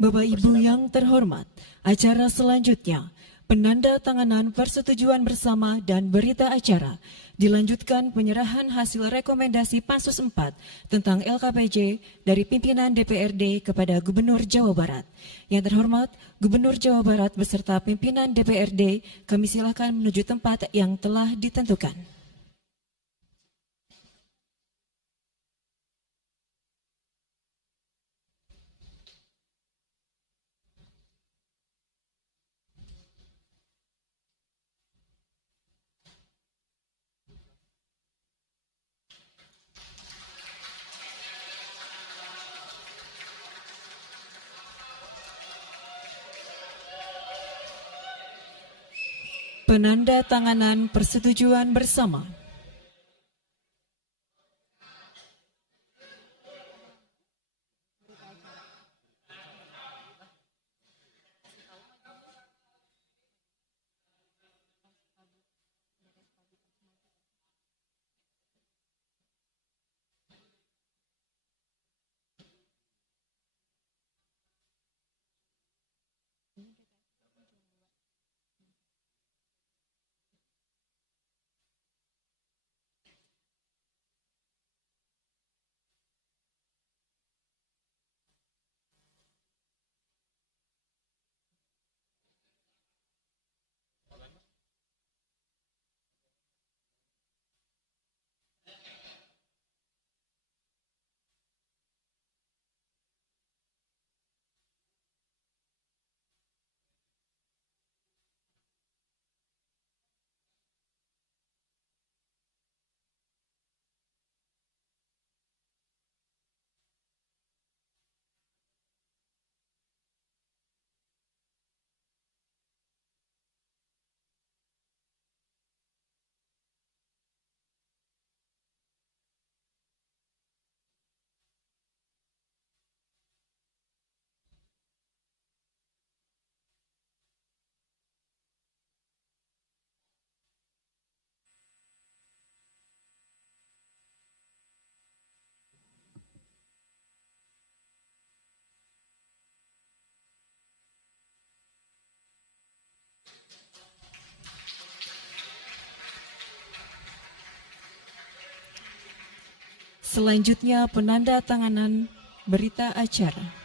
Bapak Ibu yang terhormat, acara selanjutnya penandatanganan persetujuan bersama dan berita acara. Dilanjutkan penyerahan hasil rekomendasi Pansus 4 tentang LKPJ dari pimpinan DPRD kepada Gubernur Jawa Barat. Yang terhormat, Gubernur Jawa Barat beserta pimpinan DPRD, kami silakan menuju tempat yang telah ditentukan. Penandatanganan persetujuan bersama. Selanjutnya penandatanganan berita acara.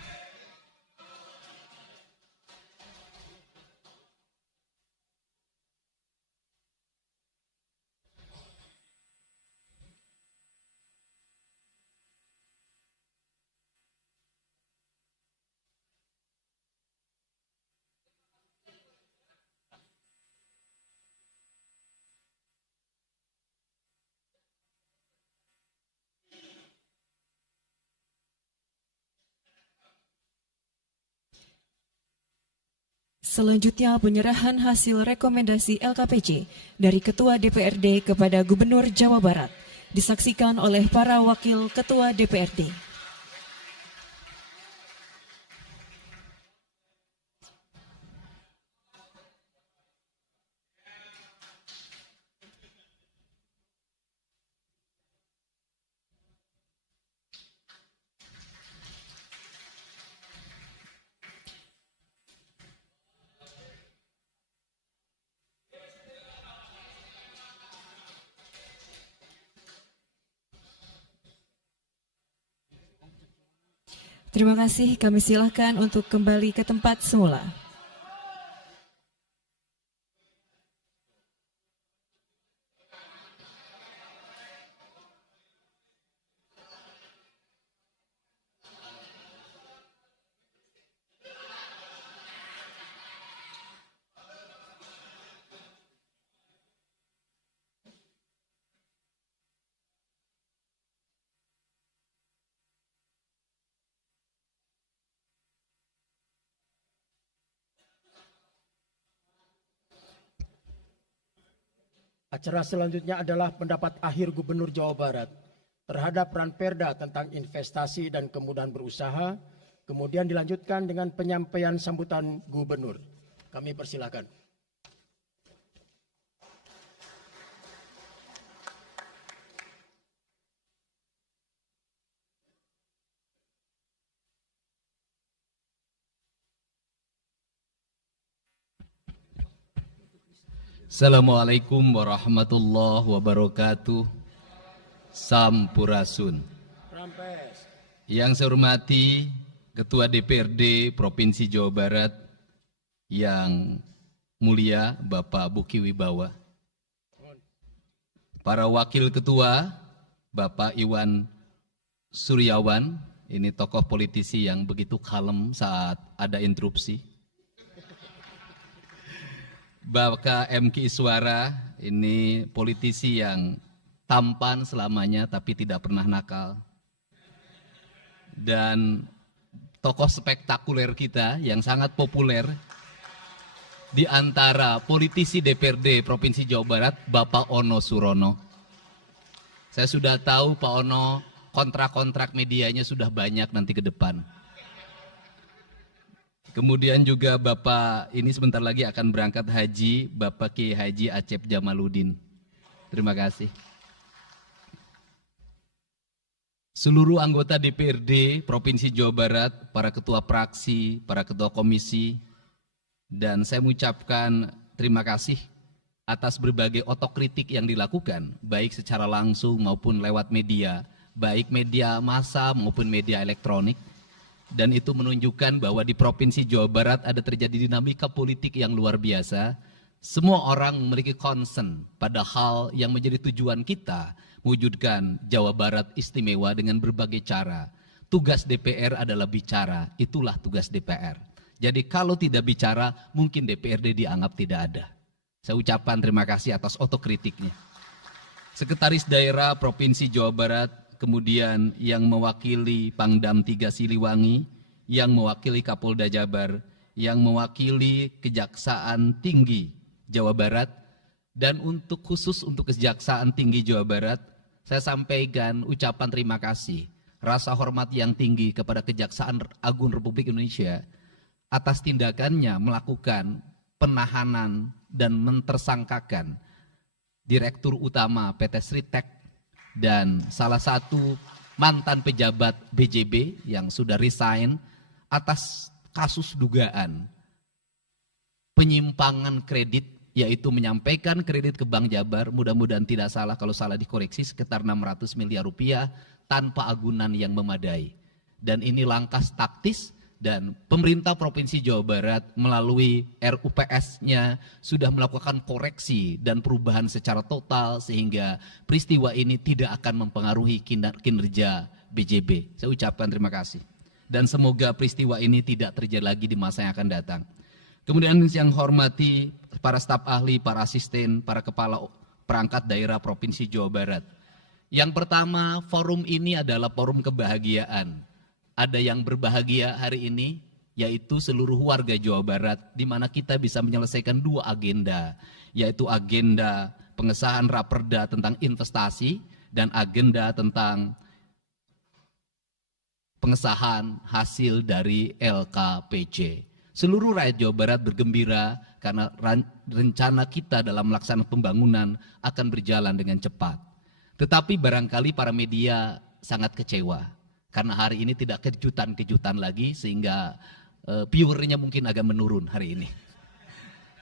Selanjutnya penyerahan hasil rekomendasi LKPJ dari Ketua DPRD kepada Gubernur Jawa Barat disaksikan oleh para wakil Ketua DPRD. Terima kasih, kami silakan untuk kembali ke tempat semula. Acara selanjutnya adalah pendapat akhir Gubernur Jawa Barat terhadap Ranperda tentang investasi dan kemudahan berusaha, kemudian dilanjutkan dengan penyampaian sambutan Gubernur. Kami persilakan. Assalamualaikum warahmatullahi wabarakatuh. Sampurasun. Rampes. Yang saya hormati Ketua DPRD Provinsi Jawa Barat yang mulia Bapak Buki Wibawa, para wakil ketua Bapak Iwan Suryawan, ini tokoh politisi yang begitu kalem saat ada interupsi. Bapak MK Iswara, ini politisi yang tampan selamanya tapi tidak pernah nakal. Dan tokoh spektakuler kita yang sangat populer di antara politisi DPRD Provinsi Jawa Barat, Bapak Ono Surono. Saya sudah tahu Pak Ono kontrak-kontrak medianya sudah banyak nanti ke depan. Kemudian juga Bapak ini sebentar lagi akan berangkat haji, Bapak Kiai Haji Acep Jamaluddin. Terima kasih. Seluruh anggota DPRD Provinsi Jawa Barat, para ketua praksi, para ketua komisi, dan saya mengucapkan terima kasih atas berbagai otokritik yang dilakukan, baik secara langsung maupun lewat media, baik media massa maupun media elektronik. Dan itu menunjukkan bahwa di Provinsi Jawa Barat ada terjadi dinamika politik yang luar biasa. Semua orang memiliki concern pada hal yang menjadi tujuan kita, mewujudkan Jawa Barat istimewa dengan berbagai cara. Tugas DPR adalah bicara, itulah tugas DPR. Jadi kalau tidak bicara, mungkin DPRD dianggap tidak ada. Saya ucapkan terima kasih atas otokritiknya. Sekretaris Daerah Provinsi Jawa Barat, kemudian yang mewakili Pangdam 3 Siliwangi, yang mewakili Kapolda Jabar, yang mewakili Kejaksaan Tinggi Jawa Barat, dan khusus untuk Kejaksaan Tinggi Jawa Barat, saya sampaikan ucapan terima kasih, rasa hormat yang tinggi kepada Kejaksaan Agung Republik Indonesia atas tindakannya melakukan penahanan dan mentersangkakan Direktur Utama PT Sritek dan salah satu mantan pejabat BJB yang sudah resign atas kasus dugaan penyimpangan kredit, yaitu menyampaikan kredit ke Bank Jabar, mudah-mudahan tidak salah, kalau salah dikoreksi, sekitar 600 miliar rupiah tanpa agunan yang memadai. Dan ini langkah taktis, dan pemerintah Provinsi Jawa Barat melalui RUPS-nya sudah melakukan koreksi dan perubahan secara total sehingga peristiwa ini tidak akan mempengaruhi kinerja BJB. Saya ucapkan terima kasih. Dan semoga peristiwa ini tidak terjadi lagi di masa yang akan datang. Kemudian yang hormati para staf ahli, para asisten, para kepala perangkat daerah Provinsi Jawa Barat. Yang pertama, forum ini adalah forum kebahagiaan. Ada yang berbahagia hari ini, yaitu seluruh warga Jawa Barat, di mana kita bisa menyelesaikan dua agenda, yaitu agenda pengesahan Raperda tentang investasi dan agenda tentang pengesahan hasil dari LKPJ. Seluruh rakyat Jawa Barat bergembira karena rencana kita dalam melaksanakan pembangunan akan berjalan dengan cepat. Tetapi barangkali para media sangat kecewa karena hari ini tidak kejutan-kejutan lagi sehingga viewernya mungkin agak menurun hari ini.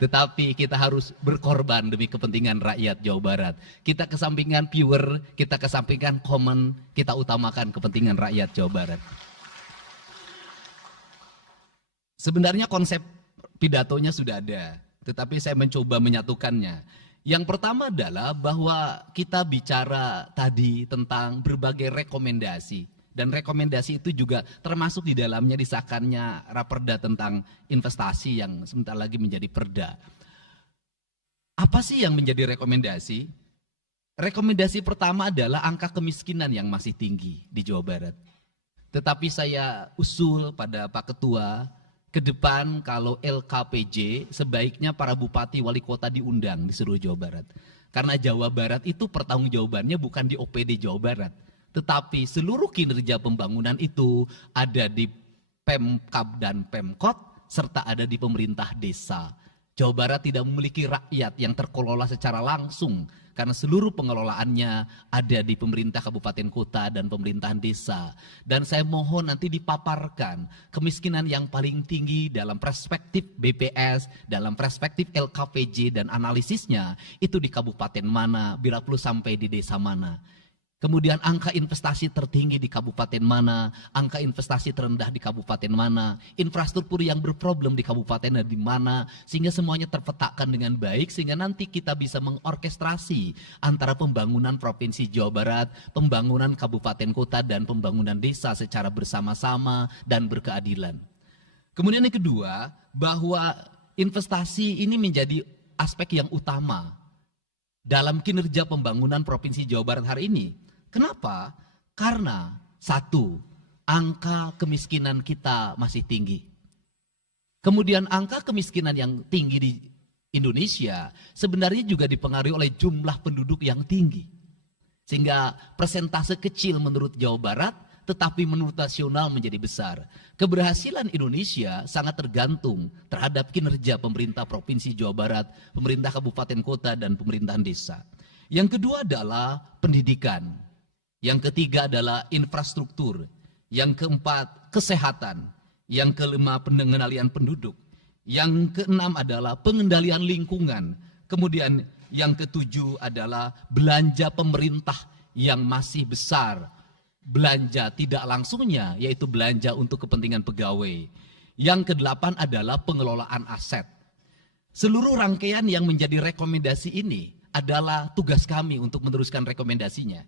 Tetapi kita harus berkorban demi kepentingan rakyat Jawa Barat. Kita kesampingkan viewer, kita kesampingkan komen, kita utamakan kepentingan rakyat Jawa Barat. Sebenarnya konsep pidatonya sudah ada, tetapi saya mencoba menyatukannya. Yang pertama adalah bahwa kita bicara tadi tentang berbagai rekomendasi. Dan rekomendasi itu juga termasuk di dalamnya disahkannya Raperda tentang investasi yang sebentar lagi menjadi perda. Apa sih yang menjadi rekomendasi? Rekomendasi pertama adalah angka kemiskinan yang masih tinggi di Jawa Barat. Tetapi saya usul pada Pak Ketua, ke depan kalau LKPJ sebaiknya para bupati wali kota diundang di seluruh Jawa Barat. Karena Jawa Barat itu pertanggungjawabannya bukan di OPD Jawa Barat. Tetapi seluruh kinerja pembangunan itu ada di Pemkab dan Pemkot serta ada di pemerintah desa. Jawa Barat tidak memiliki rakyat yang terkelola secara langsung karena seluruh pengelolaannya ada di pemerintah kabupaten kota dan pemerintahan desa. Dan saya mohon nanti dipaparkan kemiskinan yang paling tinggi dalam perspektif BPS, dalam perspektif LKPJ dan analisisnya itu di kabupaten mana, bila perlu sampai di desa mana. Kemudian angka investasi tertinggi di kabupaten mana, angka investasi terendah di kabupaten mana, infrastruktur yang berproblem di kabupaten di mana, sehingga semuanya terpetakan dengan baik, sehingga nanti kita bisa mengorkestrasi antara pembangunan Provinsi Jawa Barat, pembangunan kabupaten kota, dan pembangunan desa secara bersama-sama dan berkeadilan. Kemudian yang kedua, bahwa investasi ini menjadi aspek yang utama dalam kinerja pembangunan Provinsi Jawa Barat hari ini. Kenapa? Karena satu, angka kemiskinan kita masih tinggi. Kemudian angka kemiskinan yang tinggi di Indonesia sebenarnya juga dipengaruhi oleh jumlah penduduk yang tinggi. Sehingga persentase kecil menurut Jawa Barat, tetapi menurut nasional menjadi besar. Keberhasilan Indonesia sangat tergantung terhadap kinerja pemerintah Provinsi Jawa Barat, pemerintah kabupaten kota, dan pemerintahan desa. Yang kedua adalah pendidikan. Yang ketiga adalah infrastruktur. Yang keempat, kesehatan. Yang kelima, pengendalian penduduk. Yang keenam adalah pengendalian lingkungan. Kemudian yang ketujuh adalah belanja pemerintah yang masih besar. Belanja tidak langsungnya, yaitu belanja untuk kepentingan pegawai. Yang kedelapan adalah pengelolaan aset. Seluruh rangkaian yang menjadi rekomendasi ini adalah tugas kami untuk meneruskan rekomendasinya.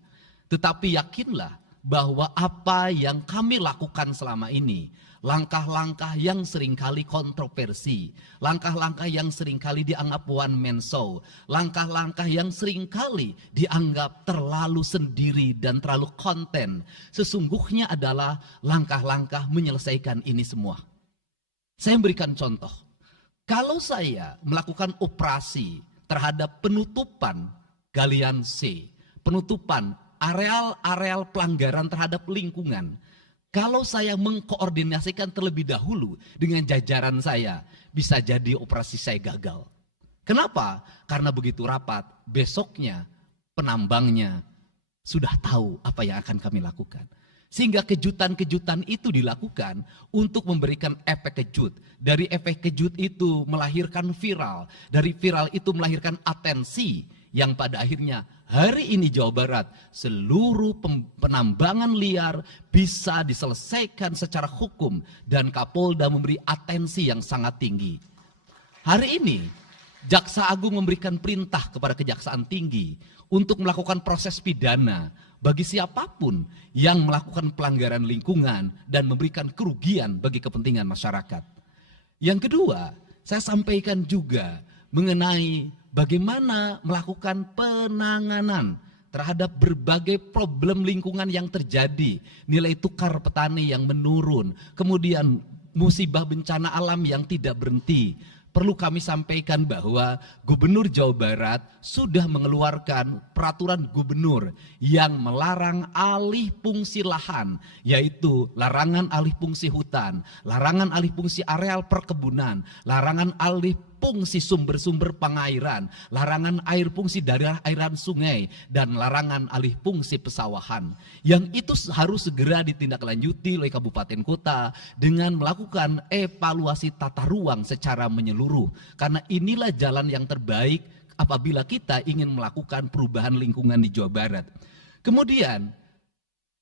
Tetapi yakinlah bahwa apa yang kami lakukan selama ini, langkah-langkah yang seringkali kontroversi, langkah-langkah yang seringkali dianggap one man show, langkah-langkah yang seringkali dianggap terlalu sendiri dan terlalu konten, sesungguhnya adalah langkah-langkah menyelesaikan ini semua. Saya memberikan contoh. Kalau saya melakukan operasi terhadap penutupan galian C, penutupan areal-areal pelanggaran terhadap lingkungan, kalau saya mengkoordinasikan terlebih dahulu dengan jajaran saya, bisa jadi operasi saya gagal. Kenapa? Karena begitu rapat, besoknya penambangnya sudah tahu apa yang akan kami lakukan. Sehingga kejutan-kejutan itu dilakukan untuk memberikan efek kejut. Dari efek kejut itu melahirkan viral. Dari viral itu melahirkan atensi yang pada akhirnya hari ini Jawa Barat seluruh penambangan liar bisa diselesaikan secara hukum dan Kapolda memberi atensi yang sangat tinggi. Hari ini Jaksa Agung memberikan perintah kepada Kejaksaan Tinggi untuk melakukan proses pidana bagi siapapun yang melakukan pelanggaran lingkungan dan memberikan kerugian bagi kepentingan masyarakat. Yang kedua, saya sampaikan juga mengenai bagaimana melakukan penanganan terhadap berbagai problem lingkungan yang terjadi. Nilai tukar petani yang menurun, kemudian musibah bencana alam yang tidak berhenti. Perlu kami sampaikan bahwa Gubernur Jawa Barat sudah mengeluarkan peraturan gubernur yang melarang alih fungsi lahan, yaitu larangan alih fungsi hutan, larangan alih fungsi areal perkebunan, larangan alih fungsi sumber-sumber pengairan, larangan air fungsi dari airan sungai, dan larangan alih fungsi pesawahan. Yang itu harus segera ditindaklanjuti oleh kabupaten kota dengan melakukan evaluasi tata ruang secara menyeluruh. Karena inilah jalan yang terbaik apabila kita ingin melakukan perubahan lingkungan di Jawa Barat. Kemudian,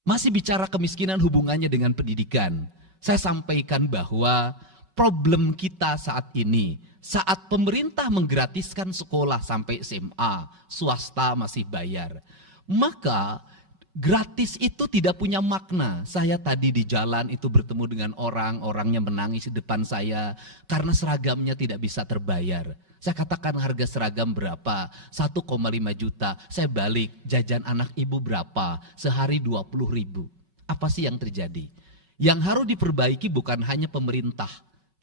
masih bicara kemiskinan hubungannya dengan pendidikan. Saya sampaikan bahwa problem kita saat ini, saat pemerintah menggratiskan sekolah sampai SMA, swasta masih bayar. Maka gratis itu tidak punya makna. Saya tadi di jalan itu bertemu dengan orangnya menangis di depan saya karena seragamnya tidak bisa terbayar. Saya katakan harga seragam berapa? 1,5 juta. Saya balik, jajan anak ibu berapa? Sehari 20.000. Apa sih yang terjadi? Yang harus diperbaiki bukan hanya pemerintah,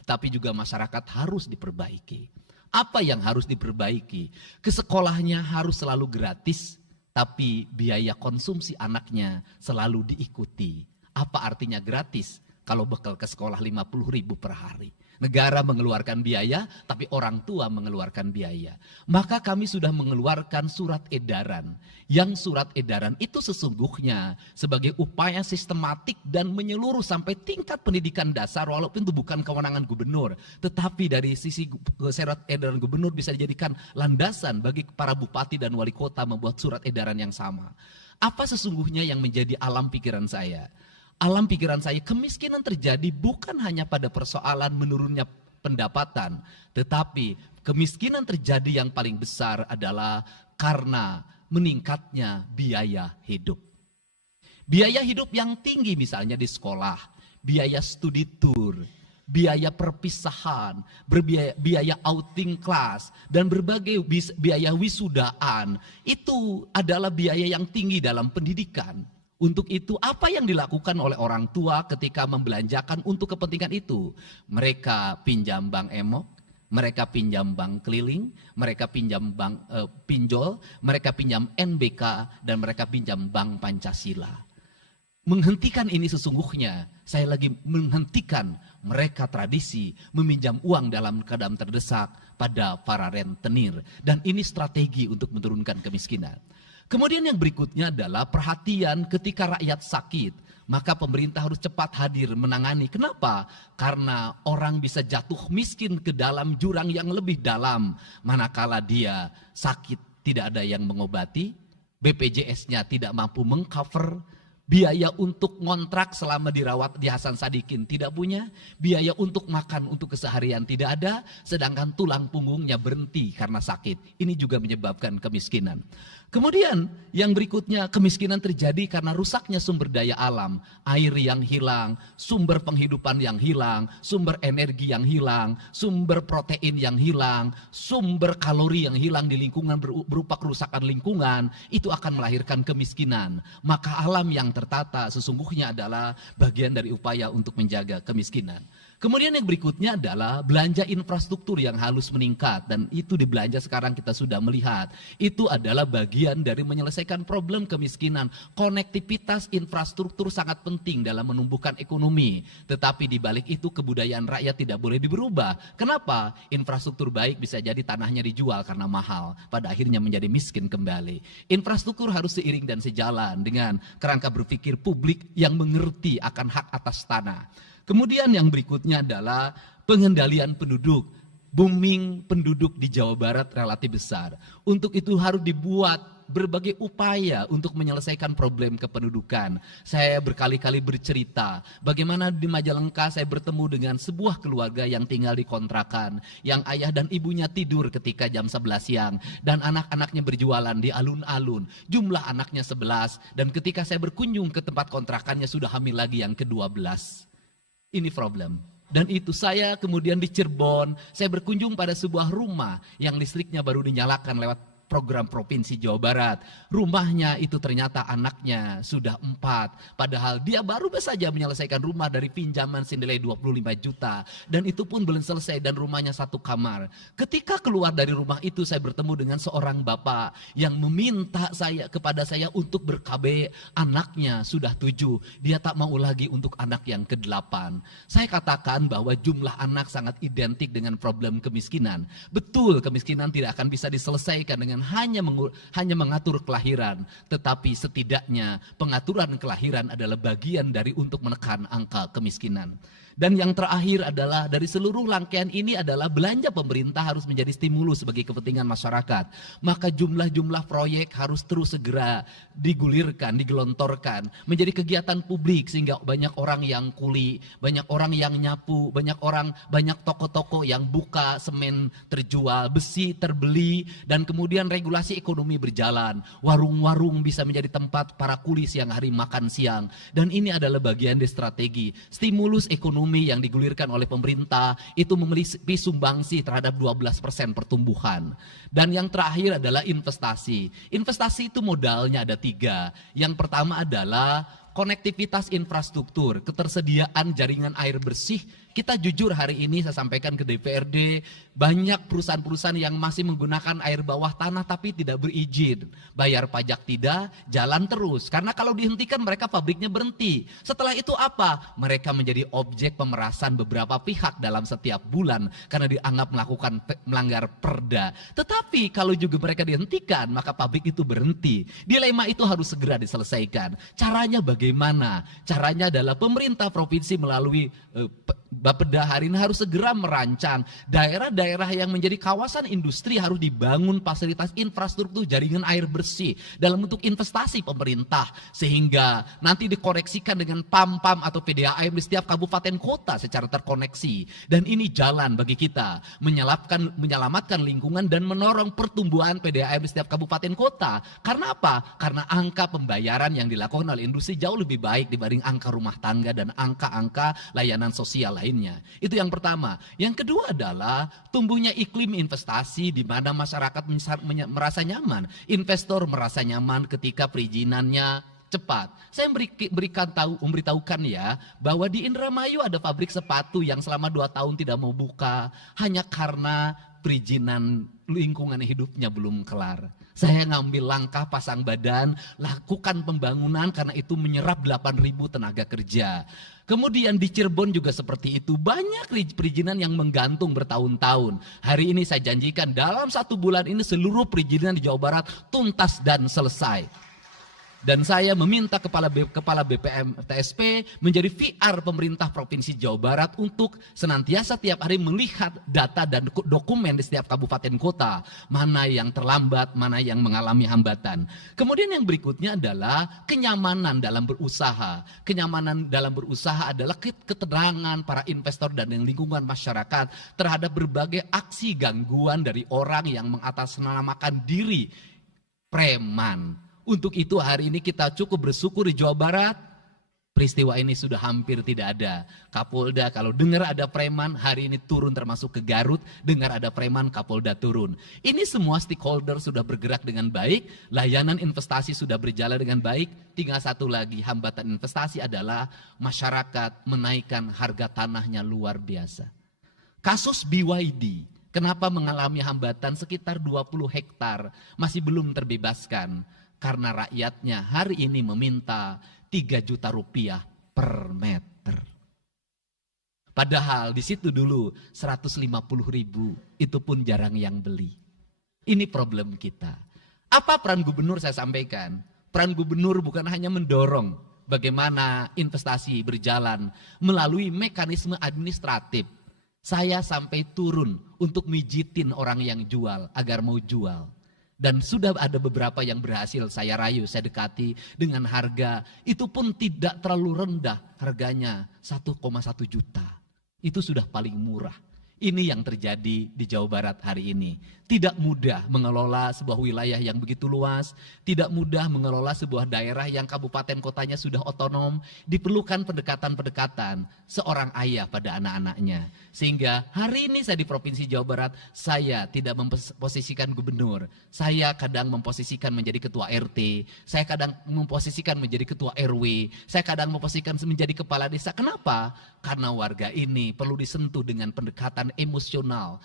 tetapi juga masyarakat harus diperbaiki. Apa yang harus diperbaiki? Ke sekolahnya harus selalu gratis, tapi biaya konsumsi anaknya selalu diikuti. Apa artinya gratis? kalau bekal ke sekolah 50.000 per hari. Negara mengeluarkan biaya, tapi orang tua mengeluarkan biaya. Maka kami sudah mengeluarkan surat edaran. Yang surat edaran itu sesungguhnya sebagai upaya sistematik dan menyeluruh sampai tingkat pendidikan dasar, walaupun itu bukan kewenangan gubernur. Tetapi dari sisi surat edaran gubernur bisa dijadikan landasan bagi para bupati dan wali kota membuat surat edaran yang sama. Apa sesungguhnya yang menjadi alam pikiran saya? Alam pikiran saya, kemiskinan terjadi bukan hanya pada persoalan menurunnya pendapatan, tetapi kemiskinan terjadi yang paling besar adalah karena meningkatnya biaya hidup. Biaya hidup yang tinggi misalnya di sekolah, biaya studi tour, biaya perpisahan, biaya outing kelas, dan berbagai biaya wisudaan, itu adalah biaya yang tinggi dalam pendidikan. Untuk itu, apa yang dilakukan oleh orang tua ketika membelanjakan untuk kepentingan itu? Mereka pinjam bank emok, mereka pinjam bank keliling, mereka pinjam bank pinjol, mereka pinjam NBK, dan mereka pinjam bank Pancasila. Menghentikan ini sesungguhnya, saya lagi menghentikan mereka tradisi meminjam uang dalam keadaan terdesak pada para rentenir. Dan ini strategi untuk menurunkan kemiskinan. Kemudian yang berikutnya adalah perhatian ketika rakyat sakit. Maka pemerintah harus cepat hadir menangani. Kenapa? Karena orang bisa jatuh miskin ke dalam jurang yang lebih dalam. Manakala dia sakit tidak ada yang mengobati, BPJS-nya tidak mampu mengcover, biaya untuk ngontrak selama dirawat di Hasan Sadikin tidak punya, biaya untuk makan untuk keseharian tidak ada, sedangkan tulang punggungnya berhenti karena sakit. Ini juga menyebabkan kemiskinan. Kemudian yang berikutnya, kemiskinan terjadi karena rusaknya sumber daya alam, air yang hilang, sumber penghidupan yang hilang, sumber energi yang hilang, sumber protein yang hilang, sumber kalori yang hilang di lingkungan berupa kerusakan lingkungan, itu akan melahirkan kemiskinan. Maka alam yang tertata sesungguhnya adalah bagian dari upaya untuk menjaga kemiskinan. Kemudian yang berikutnya adalah belanja infrastruktur yang harus meningkat, dan itu di belanja sekarang kita sudah melihat. Itu adalah bagian dari menyelesaikan problem kemiskinan. Konektivitas infrastruktur sangat penting dalam menumbuhkan ekonomi, tetapi di balik itu kebudayaan rakyat tidak boleh berubah. Kenapa? Infrastruktur baik bisa jadi tanahnya dijual karena mahal, pada akhirnya menjadi miskin kembali. Infrastruktur harus seiring dan sejalan dengan kerangka berpikir publik yang mengerti akan hak atas tanah. Kemudian yang berikutnya adalah pengendalian penduduk. Booming penduduk di Jawa Barat relatif besar. Untuk itu harus dibuat berbagai upaya untuk menyelesaikan problem kependudukan. Saya berkali-kali bercerita bagaimana di Majalengka saya bertemu dengan sebuah keluarga yang tinggal di kontrakan, yang ayah dan ibunya tidur ketika jam 11 siang dan anak-anaknya berjualan di alun-alun. Jumlah anaknya 11, dan ketika saya berkunjung ke tempat kontrakannya sudah hamil lagi yang ke-12. Ini problem. Dan itu saya kemudian di Cirebon, saya berkunjung pada sebuah rumah yang listriknya baru dinyalakan lewat program Provinsi Jawa Barat. Rumahnya itu ternyata anaknya sudah 4. Padahal dia baru saja menyelesaikan rumah dari pinjaman senilai 25 juta. Dan itu pun belum selesai dan rumahnya 1 kamar. Ketika keluar dari rumah itu saya bertemu dengan seorang bapak yang meminta kepada saya untuk ber-KB anaknya sudah 7. Dia tak mau lagi untuk anak yang ke-8. Saya katakan bahwa jumlah anak sangat identik dengan problem kemiskinan. Betul, kemiskinan tidak akan bisa diselesaikan dengan hanya mengatur kelahiran, tetapi setidaknya pengaturan kelahiran adalah bagian dari untuk menekan angka kemiskinan. Dan yang terakhir adalah dari seluruh rangkaian ini adalah belanja pemerintah harus menjadi stimulus bagi kepentingan masyarakat. Maka jumlah-jumlah proyek harus terus segera digulirkan, digelontorkan menjadi kegiatan publik sehingga banyak orang yang kuli, banyak orang yang nyapu, banyak toko-toko yang buka, semen terjual, besi terbeli, dan kemudian regulasi ekonomi berjalan. Warung-warung bisa menjadi tempat para kuli siang hari makan siang. Dan ini adalah bagian dari strategi stimulus ekonomi yang digulirkan oleh pemerintah itu memiliki sumbangsi terhadap 12% pertumbuhan. Dan yang terakhir adalah investasi. Investasi itu modalnya ada 3. Yang pertama adalah konektivitas infrastruktur, ketersediaan jaringan air bersih Kita jujur hari ini saya sampaikan ke DPRD, banyak perusahaan-perusahaan yang masih menggunakan air bawah tanah tapi tidak berizin. Bayar pajak tidak, jalan terus. Karena kalau dihentikan mereka pabriknya berhenti. Setelah itu apa? Mereka menjadi objek pemerasan beberapa pihak dalam setiap bulan karena dianggap melanggar perda. Tetapi kalau juga mereka dihentikan, maka pabrik itu berhenti. Dilema itu harus segera diselesaikan. Caranya bagaimana? Caranya adalah pemerintah provinsi melalui Bapeda hari ini harus segera merancang daerah-daerah yang menjadi kawasan industri harus dibangun fasilitas infrastruktur jaringan air bersih dalam bentuk investasi pemerintah sehingga nanti dikoreksikan dengan PAM-PAM atau PDAM di setiap kabupaten kota secara terkoneksi. Dan ini jalan bagi kita menyelamatkan lingkungan dan menorong pertumbuhan PDAM di setiap kabupaten kota. Karena apa? Karena angka pembayaran yang dilakukan oleh industri jauh lebih baik dibanding angka rumah tangga dan angka-angka layanan sosial lainnya. Itu yang pertama. Yang kedua adalah tumbuhnya iklim investasi di mana masyarakat merasa nyaman. Investor merasa nyaman ketika perizinannya cepat. Saya memberitahukan ya bahwa di Indramayu ada pabrik sepatu yang selama 2 tahun tidak mau buka hanya karena perizinan lingkungan hidupnya belum kelar. Saya ngambil langkah pasang badan, lakukan pembangunan karena itu menyerap 8.000 tenaga kerja. Kemudian di Cirebon juga seperti itu, banyak perizinan yang menggantung bertahun-tahun. Hari ini saya janjikan dalam 1 bulan ini seluruh perizinan di Jawa Barat tuntas dan selesai. Dan saya meminta kepala BPM TSP menjadi VR pemerintah Provinsi Jawa Barat untuk senantiasa tiap hari melihat data dan dokumen di setiap kabupaten kota. Mana yang terlambat, mana yang mengalami hambatan. Kemudian yang berikutnya adalah kenyamanan dalam berusaha. Kenyamanan dalam berusaha adalah keterangan para investor dan lingkungan masyarakat terhadap berbagai aksi gangguan dari orang yang mengatasnamakan diri preman. Untuk itu hari ini kita cukup bersyukur di Jawa Barat, peristiwa ini sudah hampir tidak ada. Kapolda kalau dengar ada preman hari ini turun termasuk ke Garut, dengar ada preman Kapolda turun. Ini semua stakeholder sudah bergerak dengan baik, layanan investasi sudah berjalan dengan baik. Tinggal satu lagi hambatan investasi adalah masyarakat menaikkan harga tanahnya luar biasa. Kasus BYD, kenapa mengalami hambatan sekitar 20 hektar masih belum terbebaskan? Karena rakyatnya hari ini meminta 3 juta rupiah per meter. Padahal di situ dulu 150.000, itu pun jarang yang beli. Ini problem kita. Apa peran gubernur saya sampaikan? Peran gubernur bukan hanya mendorong bagaimana investasi berjalan melalui mekanisme administratif. Saya sampai turun untuk mijitin orang yang jual agar mau jual. Dan sudah ada beberapa yang berhasil saya rayu, saya dekati dengan harga. Itu pun tidak terlalu rendah, harganya 1,1 juta. Itu sudah paling murah. Ini yang terjadi di Jawa Barat hari ini. Tidak mudah mengelola sebuah wilayah yang begitu luas. Tidak mudah mengelola sebuah daerah yang kabupaten kotanya sudah otonom. Diperlukan pendekatan-pendekatan seorang ayah pada anak-anaknya. Sehingga hari ini saya di Provinsi Jawa Barat, saya tidak memposisikan gubernur. Saya kadang memposisikan menjadi ketua RT. Saya kadang memposisikan menjadi ketua RW. Saya kadang memposisikan menjadi kepala desa. Kenapa? Karena warga ini perlu disentuh dengan pendekatan emosional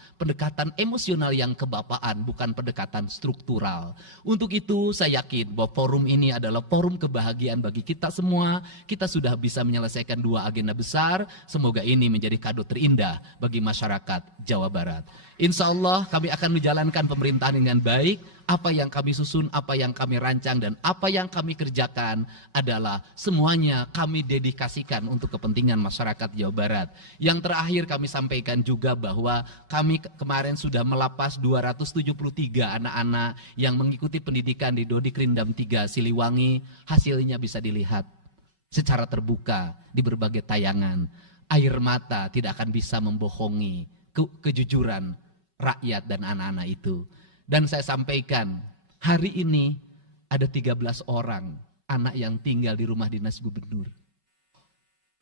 yang kebapaan, bukan pendekatan struktural. Untuk itu saya yakin bahwa forum ini adalah forum kebahagiaan bagi kita semua. Kita sudah bisa menyelesaikan 2 agenda besar. Semoga ini menjadi kado terindah bagi masyarakat Jawa Barat. Insya Allah kami akan menjalankan pemerintahan dengan baik. Apa yang kami susun, apa yang kami rancang, dan apa yang kami kerjakan adalah semuanya kami dedikasikan untuk kepentingan masyarakat Jawa Barat. Yang terakhir kami sampaikan juga bahwa kami kemarin sudah melapas 273 anak-anak yang mengikuti pendidikan di Dodi Krindam 3 Siliwangi. Hasilnya bisa dilihat secara terbuka di berbagai tayangan. Air mata tidak akan bisa membohongi kejujuran rakyat dan anak-anak itu. Dan saya sampaikan, hari ini ada 13 orang anak yang tinggal di rumah dinas gubernur.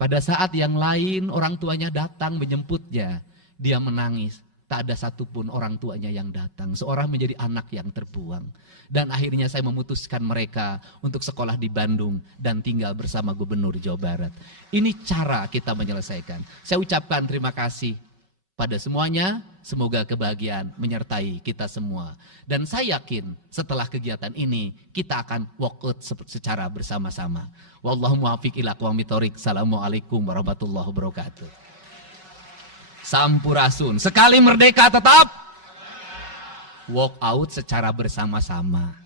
Pada saat yang lain orang tuanya datang menjemputnya, dia menangis. tak ada satupun orang tuanya yang datang. Seorang menjadi anak yang terbuang. Dan akhirnya saya memutuskan mereka untuk sekolah di Bandung dan tinggal bersama Gubernur Jawa Barat. Ini cara kita menyelesaikan. Saya ucapkan terima kasih pada semuanya, semoga kebahagiaan menyertai kita semua. Dan saya yakin setelah kegiatan ini kita akan walk out secara bersama-sama. Wallahu muwaffiq ila aqwamit thoriq. Assalamualaikum warahmatullahi wabarakatuh. Sampurasun. Sekali merdeka tetap walk out secara bersama-sama.